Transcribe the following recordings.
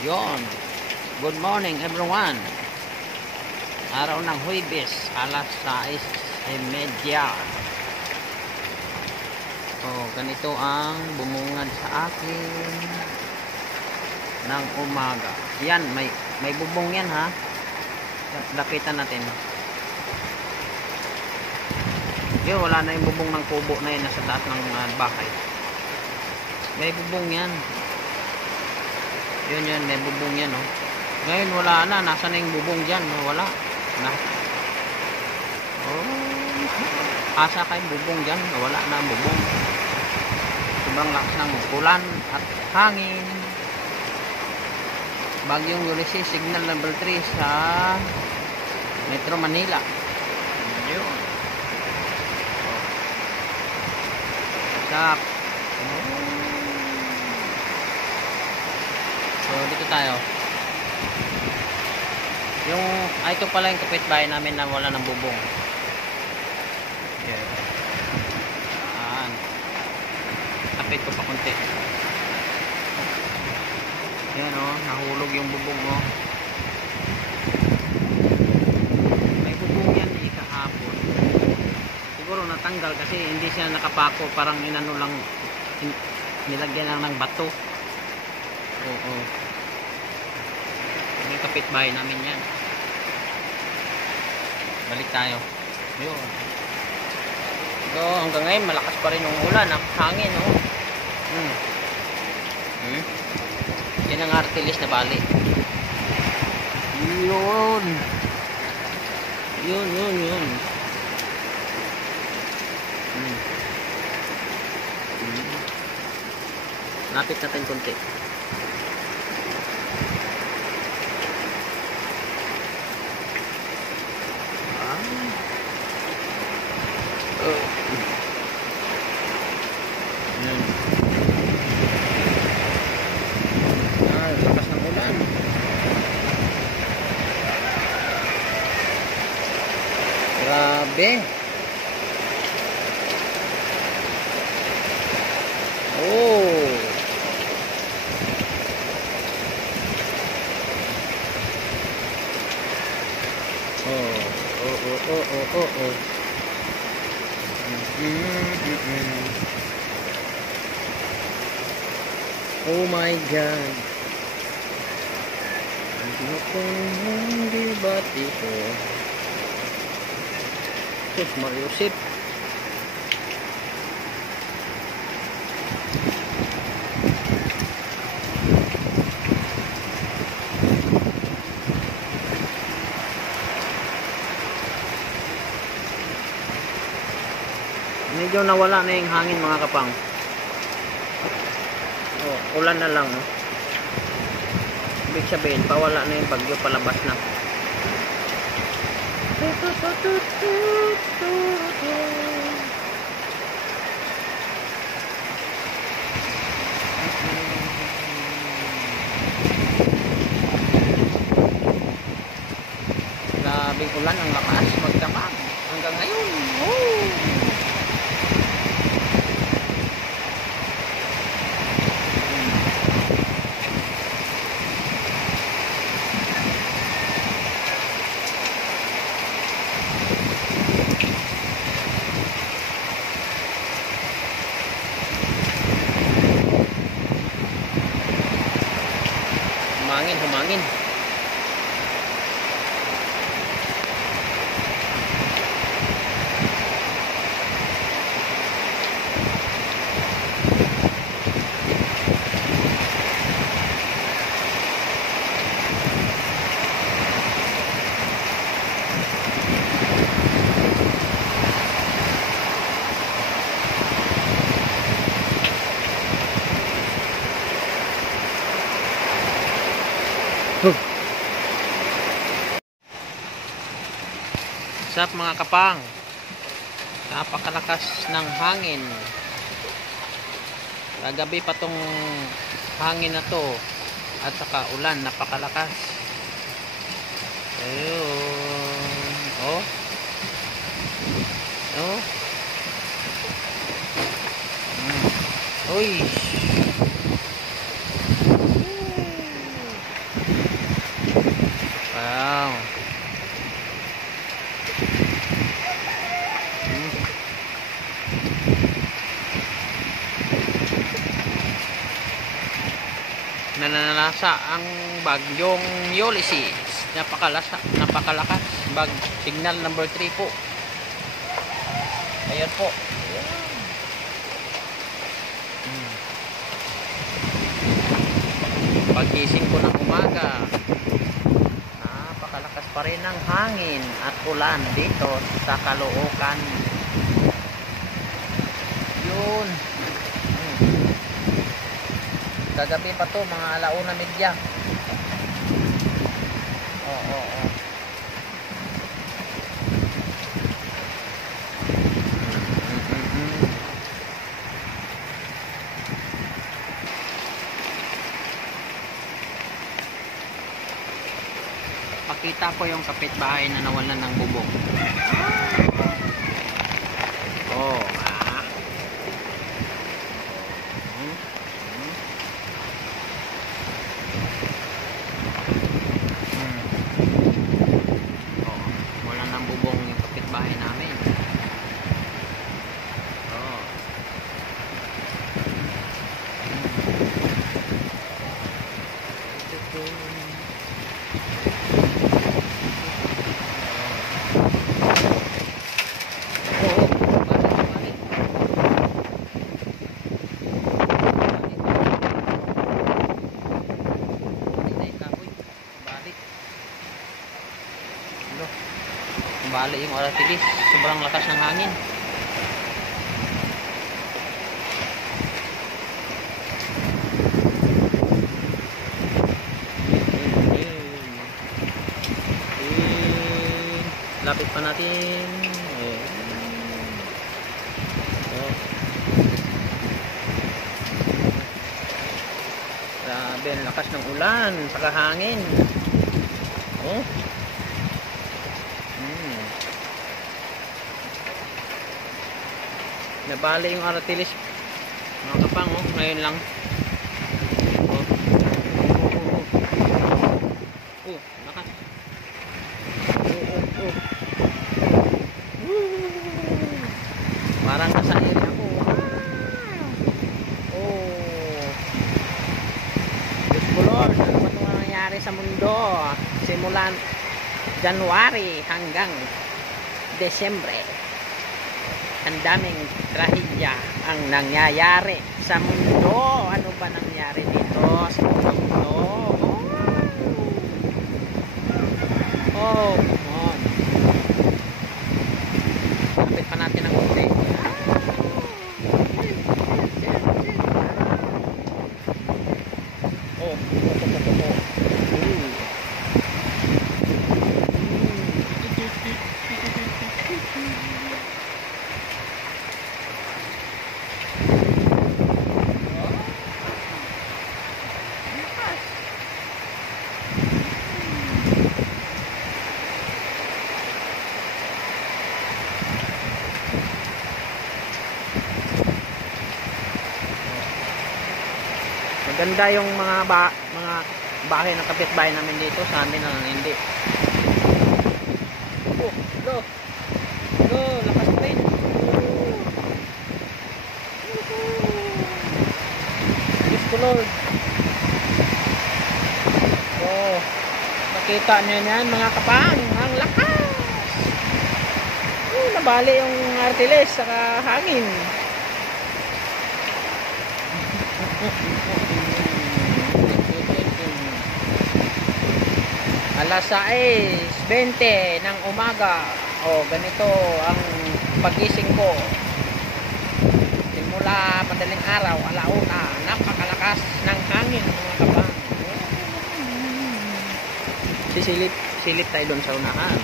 Yon. Good morning everyone. Araw ng Huwebes, alas 6:30. Oh, ganito ang bumungad sa akin ng umaga. Yan, may bubong yan ha. Lapitan natin. Yun, wala na yung bubong ng kubo na yun nasa taas ng bahay. May bubong yan. Yun, may bubong yan, oh. Ngayon wala na, nasa na yung bubong dyan, oh? Wala na. Oh, asa kayo bubong dyan, wala na ang bubong. Sobrang lakas ng ulan at hangin. Bagyong Ulysses, signal number 3 sa Metro Manila. Yun. What's up? So dito tayo. Ito pala yung kapitbahay namin na wala ng bubong. Okay. Kapit ko pa konti. Yan o, nahulog yung bubong mo. May bubong yan kahapon. Siguro natanggal kasi hindi siya nakapako, parang inano lang, nilagyan lang ng bato. Oo. Yung kapitbahay namin yan. Balik tayo. Yun. So, hanggang ngayon malakas pa rin yung ulan, hangin, oh. Yan ang artilis na bali. Yun. Yun. Lapit natin konti. Lakas ng ulan. Grabe. Oh. Oh. Oh my God. Ano kung hindi ba't ito? Sus, Mariusip. Medyo nawala na yung hangin mga kapang. Oh, ulan na lang, no? Ibig sabihin, pawala na yung bagyo, palabas na. Grabing ulan, ang lakas, magdamag. Hanggang ngayon, oh! Humangin. What's up mga kapang? Napakalakas ng hangin. Kagabi pa tong hangin na to at saka ulan, napakalakas. Ayun. Oh. Uy. Wow. Nananalasa ang bagyong Ulysses. Napakalakas. Signal number 3 po. Ayan po. Paggising ko ng umaga, napakalakas pa rin ang hangin at ulan dito sa Caloocan. Yun. Kagabi pa to, mga 1:30. Oo. Pakita ko yung kapitbahay na nawalan ng bubong. Oh, wala ng bubong yung kapitbahay namin. Oh. Bali yung aratilis, sobrang lakas ng hangin. Lapit pa natin. Grabe ang lakas ng ulan, saka hangin. Oh. Nabali yung aratilis, mga kapang, ngayon lang. Lakas. Parang nasa area ako. Diyos ko Lord, ano ba itong nangyayari sa mundo? Simulan January hanggang Desyembre. Ang daming trahedya ang nangyayari sa mundo. Ano ba nangyayari dito sa mundo? Oh, come on. Lapit pa natin ang konti. Maganda yung mga bahay ng kapitbahay namin dito, sa amin na hindi. Lakas pa rin. Diyos ko Lord. Nakita nyo yan mga kapang, ang lakas. Nabali yung artiles saka hangin. Alas 6:20 ng umaga. Ganito ang pagising ko. Simula madaling araw, 1:00, napakalakas ng hangin mga kapang. Silip tayo doon sa unahan.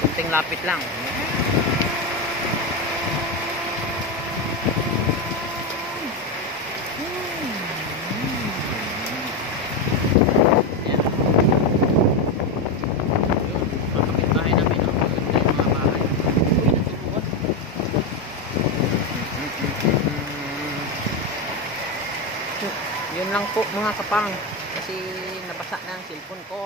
Kunting lapit lang. Yun lang po mga kapang. Kasi nabasa na ang cellphone ko.